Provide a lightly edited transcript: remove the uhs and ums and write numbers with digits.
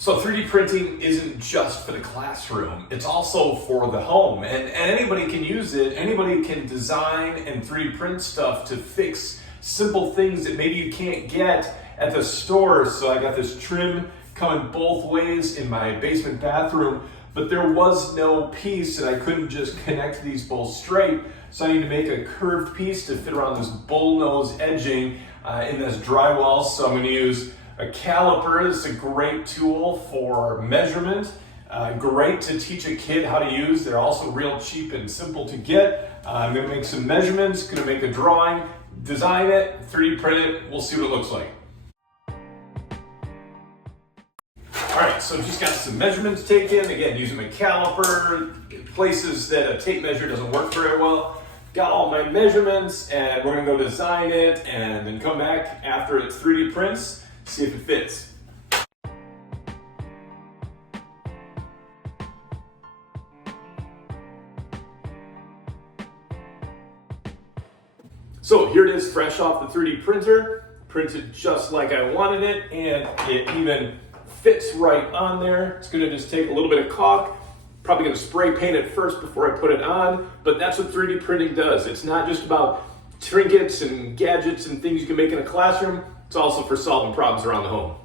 So 3D printing isn't just for the classroom, it's also for the home, and anybody can use it. Anybody can design and 3D print stuff to fix simple things that maybe you can't get at the store. So I got this trim coming both ways in my basement bathroom, but there was no piece and I couldn't just connect these both straight. So I need to make a curved piece to fit around this bullnose edging in this drywall. So I'm going to use a caliper. Is a great tool for measurement. Great to teach a kid how to use. They're also real cheap and simple to get. I'm going to make some measurements, going to make a drawing, design it, 3D print it. We'll see what it looks like. All right, so just got some measurements taken. Again, using my caliper, places that a tape measure doesn't work very well. Got all my measurements, and we're gonna go design it and then come back after it 3D prints, see if it fits. So here it is, fresh off the 3D printer, printed just like I wanted it, and it even fits right on there. It's gonna just take a little bit of caulk, probably gonna spray paint it first before I put it on, but that's what 3D printing does. It's not just about trinkets and gadgets and things you can make in a classroom, it's also for solving problems around the home.